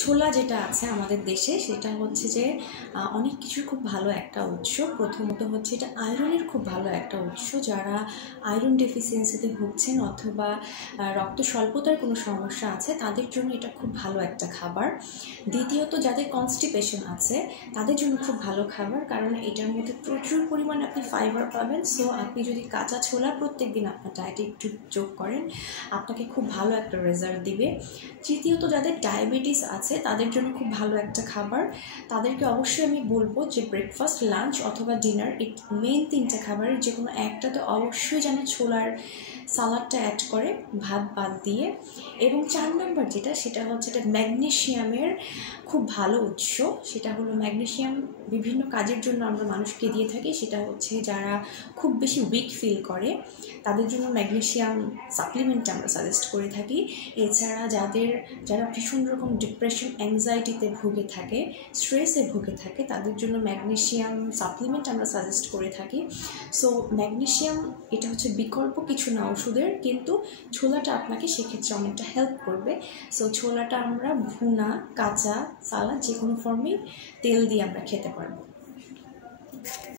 ছোলা যেটা আছে আমাদের দেশে সেটা হচ্ছে যে অনেক কিছুর খুব ভালো একটা উৎস। প্রথমত হচ্ছে এটা আয়রনের খুব ভালো একটা উৎস। যারা আয়রন ডেফিসিয়েন্সিতে ভুগছেন অথবা রক্ত স্বল্পতার কোনো সমস্যা আছে তাদের জন্য এটা খুব ভালো একটা খাবার। দ্বিতীয়ত যাদের কনস্টিপেশন আছে তাদের জন্য খুব ভালো খাবার, কারণ এটার মধ্যে প্রচুর পরিমাণে আপনি ফাইবার পাবেন। সো আপনি যদি কাঁচা ছোলা প্রত্যেক দিন আপনার ডায়েটে একটু যোগ করেন আপনাকে খুব ভালো একটা রেজাল্ট দিবে। তৃতীয়ত যাদের ডায়াবেটিস আছে তাদের জন্য খুব ভালো একটা খাবার। তাদেরকে অবশ্যই আমি বলবো যে ব্রেকফাস্ট, লাঞ্চ অথবা ডিনার, এই মেইন তিনটে খাবারের যে কোনো একটাতে অবশ্যই যেন ছোলার সালাডটা অ্যাড করে, ভাত বাদ দিয়ে। এবং 4 নম্বর যেটা, সেটা হচ্ছে এটা ম্যাগনেশিয়ামের খুব ভালো উৎস। সেটা হলো ম্যাগনেশিয়াম বিভিন্ন কাজের জন্য আমরা মানুষকে দিয়ে থাকি। সেটা হচ্ছে যারা খুব বেশি উইক ফিল করে তাদের জন্য ম্যাগনেশিয়াম সাপ্লিমেন্ট আমরা সাজেস্ট করে থাকি। এছাড়া যারা ভীষণ রকম ডিপ্রেশন, অ্যাংজাইটিতে ভুগে থাকে, স্ট্রেসে ভুগে থাকে তাদের জন্য ম্যাগনেশিয়াম সাপ্লিমেন্ট আমরা সাজেস্ট করে থাকি। সো ম্যাগনেশিয়াম এটা হচ্ছে বিকল্প কিছু না ওষুধের, কিন্তু ছোলাটা আপনাকে সেক্ষেত্রে অনেকটা হেল্প করবে। সো ছোলাটা আমরা ভুনা, কাঁচা, সালাদ যে কোনো ফর্মেই তেল দিয়ে আমরা খেতে পারবো।